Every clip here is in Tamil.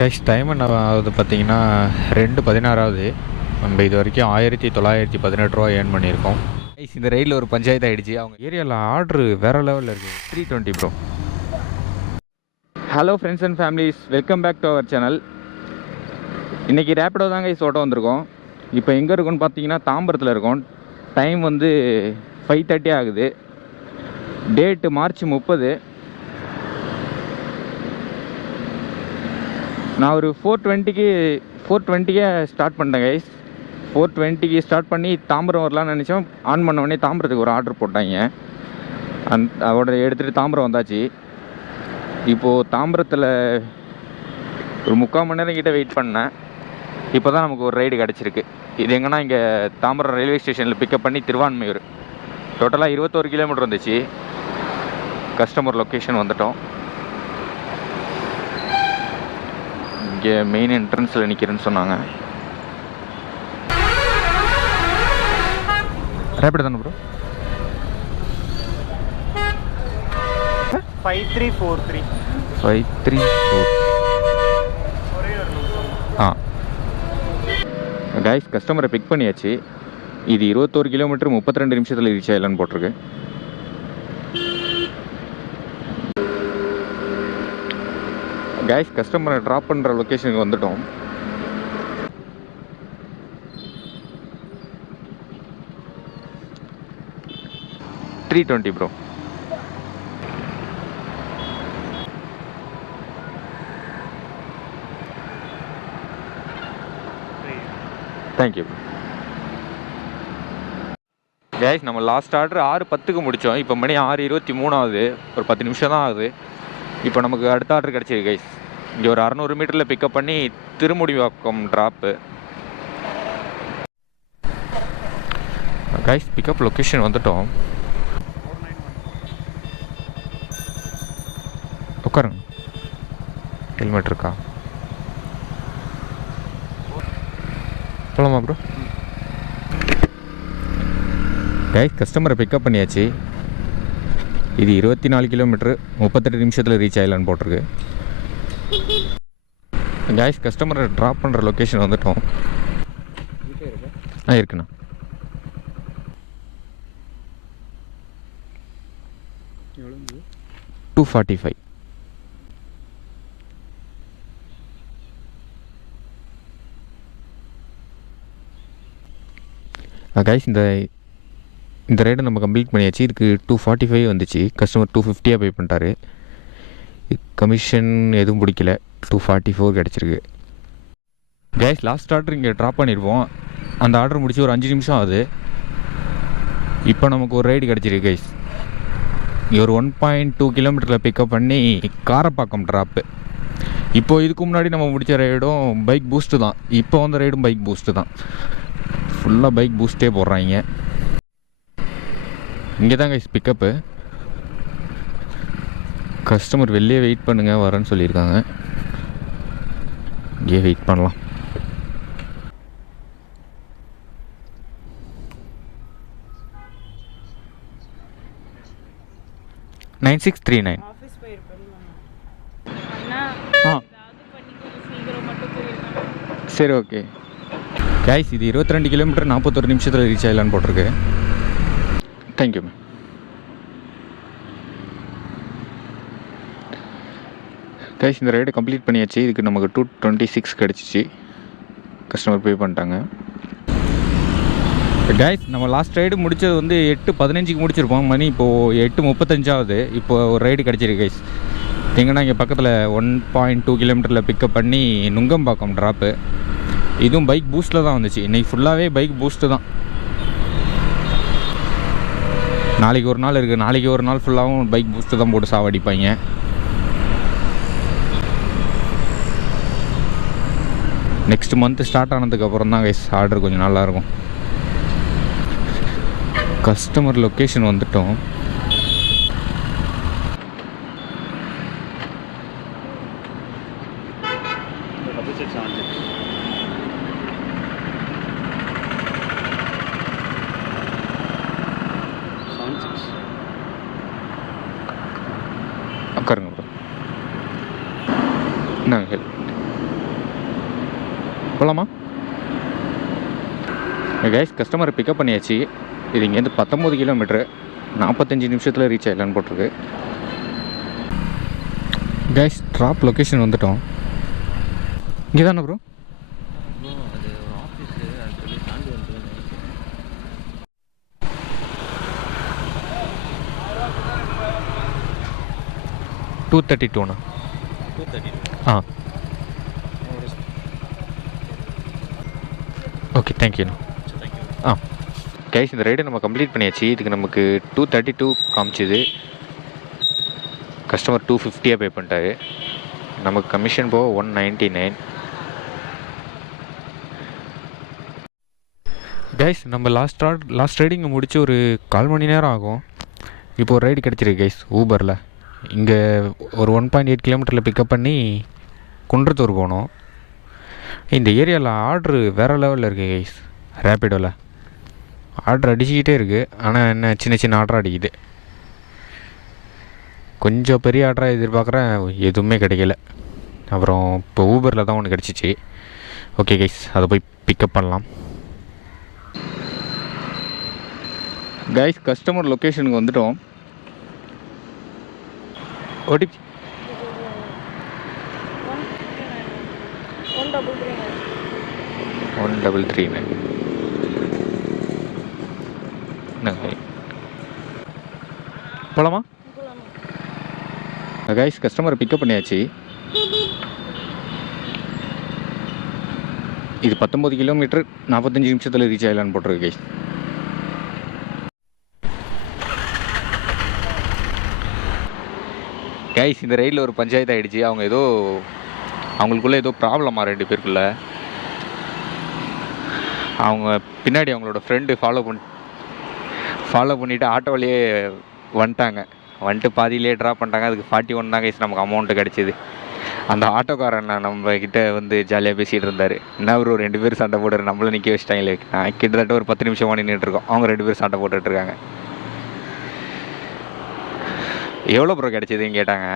நெக்ஸ்ட் டைம் என்ன ஆகுது பார்த்தீங்கன்னா 2:16 நம்ம இது வரைக்கும் 1918 ரூபா ஏர்ன் பண்ணியிருக்கோம். இந்த ரைடில் ஒரு பஞ்சாயத்து ஆகிடுச்சு. அவங்க ஏரியாவில் ஆர்டரு வேறு லெவலில் இருக்குது. 320 bro. Hello friends and families, welcome back to our channel. இன்றைக்கி ரேப்பிடோ தாங்க ஓட்ட வந்திருக்கோம். இப்போ எங்கே இருக்கோன்னு பார்த்தீங்கன்னா தாம்பரத்தில் இருக்கோம். டைம் வந்து 5:30 ஆகுது. Date March 30. நான் ஒரு 4:20 ஸ்டார்ட் பண்ணிட்டேன் கைஸ். 4:20 ஸ்டார்ட் பண்ணி தாம்பரம் வரலான்னு நினச்சோம். ஆன் பண்ண உடனே தாம்பரத்துக்கு ஒரு ஆர்டர் போட்டாங்க. அதோட எடுத்துகிட்டு தாம்பரம் வந்தாச்சு. இப்போது தாம்பரத்தில் ஒரு 3/4 மணி நேரம் கிட்ட வெயிட் பண்ணேன். இப்போ தான் நமக்கு ஒரு ரைடு கிடச்சிருக்கு. இது எங்கன்னா இங்கே தாம்பரம் ரயில்வே ஸ்டேஷனில் பிக்கப் பண்ணி திருவான்மையூர். டோட்டலாக 21 கிலோமீட்டர் வந்துச்சு. கஸ்டமர் லொக்கேஷன் வந்துட்டோம். இங்கே மெயின் என்ட்ரன்ஸில் நிற்கிறேன்னு சொன்னாங்க. ரேப்பிட் தானே ப்ரோ? 5343. 534. கைஸ், கஸ்டமரை பிக் பண்ணியாச்சு. இது 21 கிலோமீட்டர் 32 நிமிஷத்தில் ரீச் ஆகலான்னு போட்டிருக்கு. கைஸ், கஸ்டமரை ட்ராப் பண்ணுற லொக்கேஷனுக்கு வந்துட்டோம். $320 ப்ரோ. Thank you bro. கைஸ், நம்ம லாஸ்ட் ஆர்டர் 6:10க்கு முடித்தோம். இப்போ மணி 6:23 ஆகுது. ஒரு 10 நிமிஷம் தான் ஆகுது. இப்போ நமக்கு அடுத்த ஆர்டர் கிடச்சிருக்கு கைஸ். இங்கே ஒரு 600 மீட்டரில் பிக்கப் பண்ணி Thirumudivakkam drop. Guys, pickup location வந்துட்டோம். உட்காருங்க. ஹெல்மெட் இருக்கா? போலாமா ப்ரோ? கைஸ், கஸ்டமரை பிக்கப் பண்ணியாச்சு. இது 24 கிலோமீட்டர் 38 நிமிஷத்தில் ரீச் ஆகலான்னு போட்டிருக்கு. கைஸ், கஸ்டமரை ட்ராப் பண்ணுற லொக்கேஷன் வந்துட்டோம். இருக்குண்ணா. $245. கைஸ், இந்த ரைடை நம்ம கம்ப்ளீட் பண்ணியாச்சு. இதுக்கு 245 வந்துச்சு. கஸ்டமர் 250 பே பண்ணிட்டாரு. கமிஷன் எதுவும் பிடிக்கல. 244 கிடச்சிருக்கு. கைஸ், லாஸ்ட் ஆர்டர் இங்கே ட்ராப் பண்ணியிருப்போம். அந்த ஆர்டர் முடிச்சு ஒரு 5 நிமிஷம் ஆகுது. இப்போ நமக்கு ஒரு ரைடு கிடச்சிருக்கு கைஸ். இங்கே ஒரு 1.2 கிலோமீட்டரில் பிக்கப் பண்ணி காரப்பாக்கம் ட்ராப்பு. இப்போது இதுக்கு முன்னாடி நம்ம முடித்த ரைடும் பைக் பூஸ்ட்டு தான். இப்போ வந்த ரைடும் பைக் பூஸ்ட்டு தான். ஃபுல்லாக பைக் பூஸ்ட்டே போடுறாங்க. இங்கே தான் கைஸ் பிக்கப்பு. கஸ்டமர் வெளியே வெயிட் பண்ணுங்கள், வரேன்னு சொல்லியிருக்காங்க. இங்கே வெயிட் பண்ணலாம். $9639. சரி, ஓகே. கைஸ், இது 22 கிலோமீட்டர் 41 நிமிஷத்தில் ரீச் ஆகலான்னு போட்டிருக்கு. Thank you ma'am. கைஸ், இந்த ரைடு கம்ப்ளீட் பண்ணியாச்சு. இதுக்கு நமக்கு 226 கிடச்சிச்சு. கஸ்டமர் பே பண்ணிட்டாங்க. கைஸ், நம்ம லாஸ்ட் ரைடு முடித்தது வந்து 8:15க்கு முடிச்சிருப்போம். மணி இப்போது 8:35 ஆகுது. இப்போது ஒரு ரைடு கிடச்சிருக்கு கைஸ். எங்கன்னா இங்கே பக்கத்தில் 1.2 கிலோமீட்டரில் பிக்கப் பண்ணி நுங்கம்பாக்கம் ட்ராப்பு. இதுவும் பைக் பூஸ்ட்டில் தான் வந்துச்சு. இன்றைக்கி ஃபுல்லாகவே பைக் பூஸ்ட்டு தான். நாளைக்கு ஒரு நாள் இருக்குது. நாளைக்கு ஒரு நாள் ஃபுல்லாகவும் பைக் பூஸ்ட்டு தான் போட்டு சாவடிப்பாங்க. நெக்ஸ்ட் மந்த் ஸ்டார்ட் ஆனதுக்கப்புறம் தான் கைஸ் ஆர்டர் கொஞ்சம் நல்லாயிருக்கும். கஸ்டமர் லொக்கேஷன் வந்துட்டோம். உட்காருங்க ப்ரோ. நாங்கள் ஹெல்ப் போகலாமா? கைஸ் கஸ்டமரை பிக்கப் பண்ணியாச்சு. இது இங்கேருந்து 19 கிலோமீட்ரு, 45 நிமிஷத்தில் ரீச் ஆகிடலான்னு போட்டிருக்கு. கைஸ் ட்ராப் லொக்கேஷன் வந்துட்டோம். இங்கே தானே ப்ரோ? அது ஒரு ஆஃபீஸு, அது சொல்லி தாண்டி வந்து 232ண்ணா. 232. ஆ ஓகே, தேங்க்யூண்ணா. ஆ கைஸ் இந்த ரைடை நம்ம கம்ப்ளீட் பண்ணியாச்சு. இதுக்கு நமக்கு 232 காமிச்சிது. கஸ்டமர் 250 பே பண்ணிட்டாரு. நமக்கு கமிஷன் போக 199. கைஸ் நம்ம லாஸ்ட் ரைடிங்கை முடித்து ஒரு 1/4 மணி நேரம் ஆகும். இப்போ ஒரு ரைடு கிடச்சிருக்கு கைஸ் ஊபரில். இங்கே ஒரு 1.8 கிலோமீட்டரில் பிக்கப் பண்ணி குன்றத்தூர் போகணும். இந்த ஏரியாவில் ஆர்ட்ரு வேறு லெவலில் இருக்குது கைஸ். ரேப்பிடோவில் ஆர்டர் அடிச்சுக்கிட்டே இருக்குது. ஆனால் என்ன சின்ன சின்ன ஆர்டர் அடிக்குது. கொஞ்சம் பெரிய ஆர்டராக எதிர்பார்க்குறேன், எதுவுமே கிடைக்கல. அப்புறம் இப்போ ஊபரில் தான் ஒன்று கிடச்சிச்சு. ஓகே கைஸ், அதை போய் பிக்கப் பண்ணலாம். கைஸ் கஸ்டமர் லொக்கேஷனுக்கு வந்துட்டோம். ஓடிபி 1339. போகலாமா? கைஸ் கஸ்டமரை பிக்கப் பண்ணியாச்சு. இது 19 கிலோமீட்டர் 45 நிமிஷத்தில் ரீச் ஆகலான்னு போட்டிருக்கு கைஸ். கைஸ் இந்த ரைடில் ஒரு பஞ்சாயத்து ஆகிடுச்சு. அவங்களுக்குள்ளே ஏதோ ப்ராப்ளமாக 2 பேருக்குள்ளே. அவங்க பின்னாடி அவங்களோட ஃப்ரெண்டு ஃபாலோ பண்ணிவிட்டு ஆட்டோ வழியே வந்துட்டு பாதியிலே ட்ராப் பண்ணிட்டாங்க. அதுக்கு 41 தான் கைஸ் நமக்கு அமௌண்ட்டு கிடச்சிது. அந்த ஆட்டோக்காரன் நம்ம கிட்டே வந்து ஜாலியாக பேசிகிட்டு இருந்தார். என்ன ஒரு 2 பேர் சண்டை போடுற, நம்மளும் நிற்க வச்சிட்டாங்களே. கிட்டத்தட்ட ஒரு 10 நிமிஷமாக நின்றுட்டுருக்கோம். அவங்க 2 பேர் சண்டை போட்டுட்ருக்காங்க. எவ்வளோ ப்ரோ கிடச்சிதுன்னு கேட்டாங்க.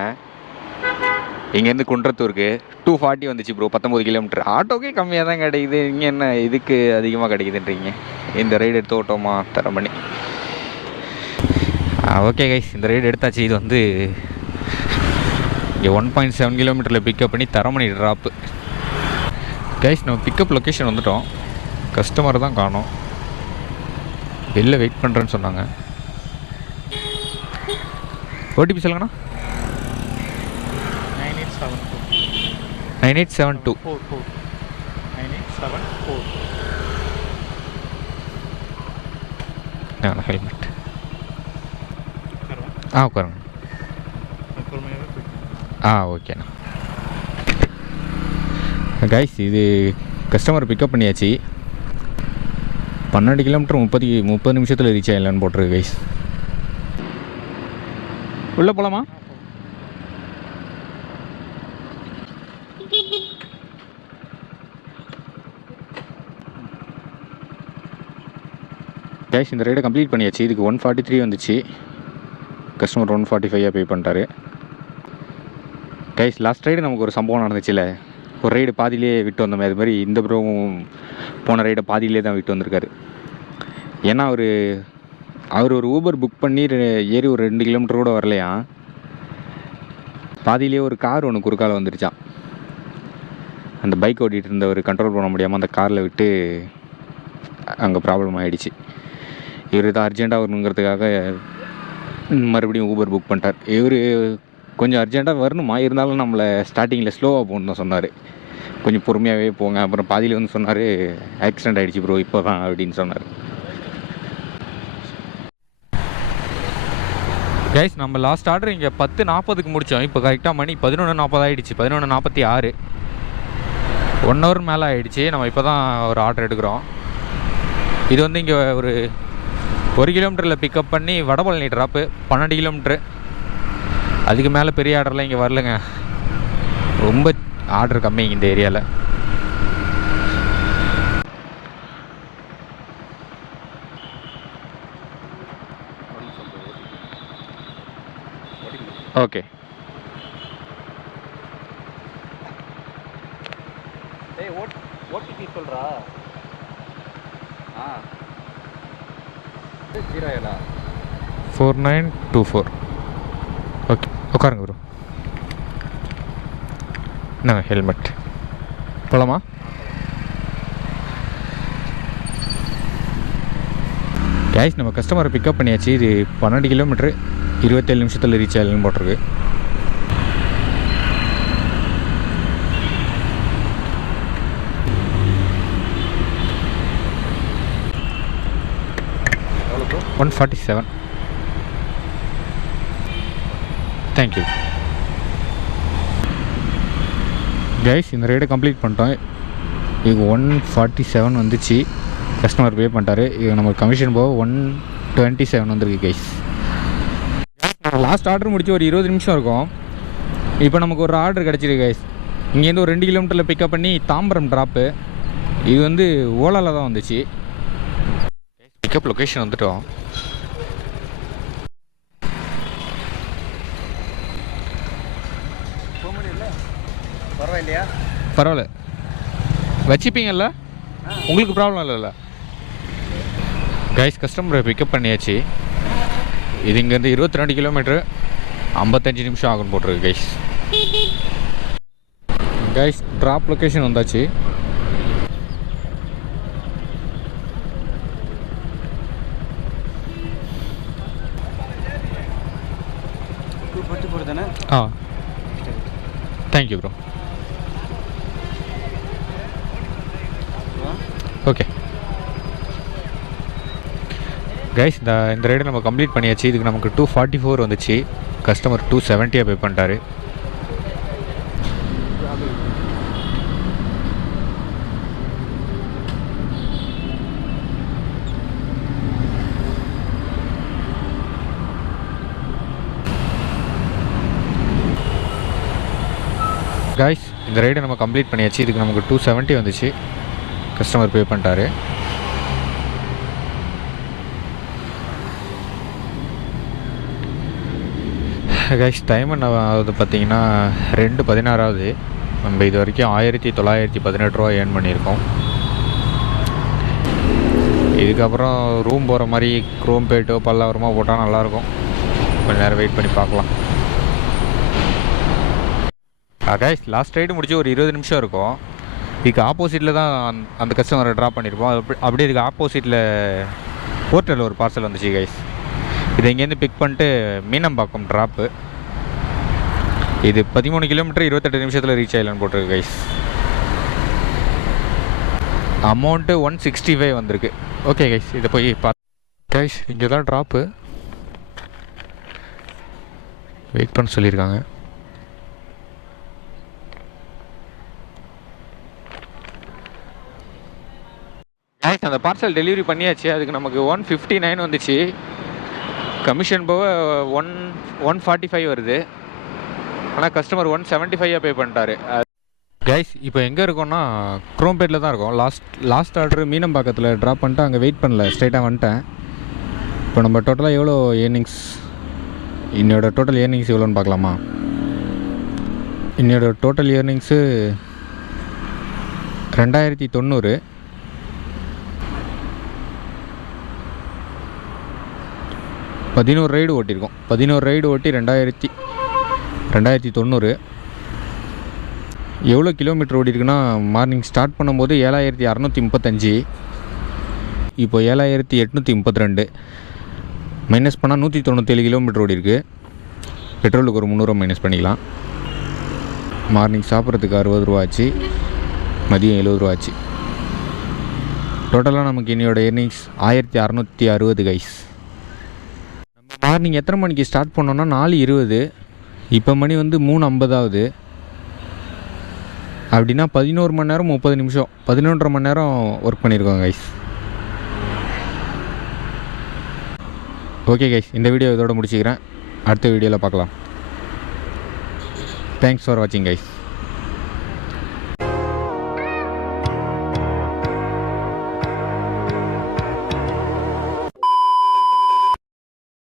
இங்கேருந்து குன்றத்தூருக்கு 240 வந்துச்சு ப்ரோ. 19 கிலோமீட்டர் ஆட்டோக்கே கம்மியாக தான் கிடைக்குது. இங்கே என்ன இதுக்கு அதிகமாக கிடைக்குதுன்றீங்க? இந்த ரைடு எடுத்து ஓட்டோமா தரம் பண்ணி. ஓகே கைஸ், இந்த ரைடு எடுத்தாச்சு. இது வந்து இங்கே 1.7 கிலோமீட்டரில் பிக்கப் பண்ணி தரமணி ட்ராப்பு. கைஸ் நம்ம பிக்கப் லொக்கேஷன் வந்துட்டோம். கஸ்டமர் தான் காணோம். வெளில வெயிட் பண்ணுறேன்னு சொன்னாங்க. ஓடிபி சொல்லுங்கண்ணா. 9872 ஹெல்மெட். உட்காருங்க. ஓகேண்ணா. கைஸ் இது கஸ்டமர் பிக்கப் பண்ணியாச்சு. 12 கிலோமீட்டர் 30 நிமிஷத்தில் ரீச் ஆகலான்னு போட்டிருக்கு கைஸ். உள்ளே போகலாமா? கைஸ் இந்த ரைடை கம்ப்ளீட் பண்ணியாச்சு. இதுக்கு 143 வந்துச்சு. கஸ்டமர் 145 பே பண்ணிட்டாரு. கைஸ் லாஸ்ட் ரைடு நமக்கு ஒரு சம்பவம் நடந்துச்சுல்ல. ஒரு ரைடு பாதியிலே விட்டு வந்தோமே, அது மாதிரி இந்த ப்ரோவும் போன ரைடை பாதியிலே தான் விட்டு வந்திருக்காரு. ஏன்னா அவர் ஒரு ஊபர் புக் பண்ணி ஏறி ஒரு 2 கிலோமீட்டர் கூட வரலையா. பாதியிலே ஒரு கார் ஒன்று குறுக்கால வந்துருச்சான். அந்த பைக் ஓட்டிகிட்டு இருந்தவர் கண்ட்ரோல் பண்ண முடியாமல் அந்த காரில் விட்டு அங்கே ப்ராப்ளம் ஆகிடுச்சு. இவர் இதை அர்ஜெண்ட்டாக வரணுங்கிறதுக்காக மறுபடியும் ஊபர் புக் பண்ணிட்டார். இவர் கொஞ்சம் அர்ஜெண்ட்டாக வரணுமா, இருந்தாலும் நம்மளை ஸ்டார்டிங்கில் ஸ்லோவாக போகணுன்னு தான் சொன்னார். கொஞ்சம் பொறுமையாகவே போங்க. அப்புறம் பாதியில் வந்து சொன்னார் ஆக்சிடெண்ட் ஆகிடுச்சு ப்ரோ இப்போ தான் அப்படின்னு சொன்னார். கைஸ் நம்ம லாஸ்ட் ஆர்டர் இங்கே 10:40க்கு முடித்தோம். இப்போ கரெக்டாக மணி 11:40 ஆகிடுச்சு. 11:46. 1 ஹவர் மேலே ஆகிடுச்சு. நம்ம இப்போ தான் ஒரு ஆர்டர் எடுக்கிறோம். இது வந்து இங்கே ஒரு 1 கிலோமீட்டரில் பிக்கப் பண்ணி வடபழனி ட்ராப்பு 12 கிலோமீட்ரு. அதுக்கு மேலே பெரிய ஆர்டர்லாம் இங்கே வரலைங்க. ரொம்ப ஆர்டர் கம்மி இந்த ஏரியாவில். ஓகே ஓடிபி சொல்கிறா. ஆ 07 4924. ஓகே, உட்காருங்க ப்ரோ. என்னங்க ஹெல்மெட் போலாமா? கேஷ் நம்ம கஸ்டமரை பிக்கப் பண்ணியாச்சு. இது 12 கிலோமீட்ரு 27 நிமிஷத்தில் ரீச் ஆகலன்னு போட்டிருக்கு. எவ்வளோ ப்ரோ? 147. Thank you guys. இந்த ரைடை கம்ப்ளீட் பண்ணிட்டோம். இது 147 வந்துச்சு. கஸ்டமர் பே பண்ணிட்டாரு. இது நம்ம கமிஷன் போக 127 வந்திருக்கு கைஸ். லாஸ்ட் ஆர்டர் முடிச்சு ஒரு 20 நிமிஷம் இருக்கும். இப்போ நமக்கு ஒரு ஆர்டர் கிடச்சிருக்கு கைஸ். இங்கேருந்து ஒரு 2 கிலோமீட்டரில் பிக்கப் பண்ணி தாம்பரம் ட்ராப்பு. இது வந்து ஓலாவில் தான் வந்துச்சு. பிக்கப் லொக்கேஷன் வந்துட்டோம். பரவாயில்லையா? பரவாயில்ல, வச்சுப்பீங்கல்ல, உங்களுக்கு ப்ராப்ளம் இல்லைல்ல கைஸ். கஸ்டமரை பிக்கப் பண்ணியாச்சு. இது இங்கேருந்து 22 கிலோமீட்ரு 55 நிமிஷம் ஆகும்னு போட்டிருக்கு கைஸ். கைஸ் ட்ராப் லொக்கேஷன் வந்தாச்சு. தானே? ஆ தேங்க்யூ ப்ரோ. ஓகே கைஸ், இந்த ரைடை நம்ம கம்ப்ளீட் பண்ணியாச்சு. இதுக்கு நமக்கு 244 வந்துச்சு. கஸ்டமர் 270 பே பண்ணிட்டாரு. கைஸ், இந்த ரைடை நம்ம கம்ப்ளீட் பண்ணியாச்சு. இதுக்கு நமக்கு 270 வந்துச்சு. கஸ்டமர் பே பண்ணிட்டாரு. கைஸ் டைம் என்ன ஆகுது பார்த்தீங்கன்னா 2:16 நம்ம இது வரைக்கும் 1918 ரூபா ஏர்ன் பண்ணியிருக்கோம். இதுக்கப்புறம் ரூம் போகிற மாதிரி குரோம்பேட்டோ பல்லாவரமா போட்டால் நல்லாயிருக்கும். கொஞ்சம் நேரம் வெயிட் பண்ணி பார்க்கலாம். கைஸ் லாஸ்ட் ரைடு முடிச்சு ஒரு 20 நிமிஷம் இருக்கும். இதுக்கு ஆப்போசிட்டில் தான் அந்த கஸ்டமரை ட்ராப் பண்ணியிருப்போம். அப்படியே இதுக்கு ஆப்போசிட்டில் போர்ட்டலில் ஒரு பார்சல் வந்துச்சு கைஸ். இதை இங்கேருந்து பிக் பண்ணிட்டு மீனம்பாக்கம் ட்ராப்பு. இது 13 கிலோமீட்டர் 28 நிமிஷத்தில் ரீச் ஆகலான்னு போட்டிருக்கு கைஸ். அமௌண்ட்டு 165 வந்திருக்கு. ஓகே கைஸ், இதை போய் கைஸ் இங்கே தான் ட்ராப்பு. வெயிட் பண்ண சொல்லியிருக்காங்க. கைஸ் அந்த பார்சல் டெலிவரி பண்ணியாச்சு. அதுக்கு நமக்கு 159 வந்துச்சு. கமிஷன் போக 145 வருது. ஆனால் கஸ்டமர் 175 பே பண்ணிட்டாரு. கைஸ் இப்போ எங்கே இருக்கோன்னா குரோம்பேட்டில் தான் இருக்கோம். லாஸ்ட் ஆர்டர் மீனம்பாக்கத்தில் ட்ராப் பண்ணிட்டு அங்கே வெயிட் பண்ணல, ஸ்ட்ரைட்டாக வந்துட்டேன். இப்போ நம்ம டோட்டலாக எவ்வளோ ஏர்னிங்ஸ், என்னோட டோட்டல் ஏர்னிங்ஸ் எவ்வளோன்னு பார்க்கலாமா? என்னோட டோட்டல் ஏர்னிங்ஸு 2090. பதினோரு ரைடு ஓட்டியிருக்கோம். 11 ரைடு ஓட்டி 2090. எவ்வளோ கிலோமீட்டர் ஓடிருக்குன்னா மார்னிங் ஸ்டார்ட் பண்ணும்போது 7635, இப்போ 7832. மைனஸ் பண்ணால் 197 கிலோமீட்டர் ஓடிருக்கு. பெட்ரோலுக்கு ஒரு 300 மைனஸ் பண்ணிக்கலாம். மார்னிங் சாப்பிட்றதுக்கு 60 ரூபா ஆச்சு, மதியம் 70 ரூபா ஆச்சு. டோட்டலாக நமக்கு என்னோட ஏர்னிங்ஸ் 1660 கைஸ். மார்னிங் எத்தனை மணிக்கு ஸ்டார்ட் பண்ணோன்னா 4:20. இப்போ மணி வந்து 3:50 ஆகுது. அப்படின்னா 11 மணி நேரம் 30 நிமிஷம், 11.5 மணி நேரம் ஒர்க் பண்ணியிருக்கோம் கைஸ். ஓகே கைஸ், இந்த வீடியோ இதோட முடிச்சுக்கிறேன். அடுத்த வீடியோவில் பார்க்கலாம். தேங்க்ஸ் ஃபார் வாட்சிங் கைஸ்.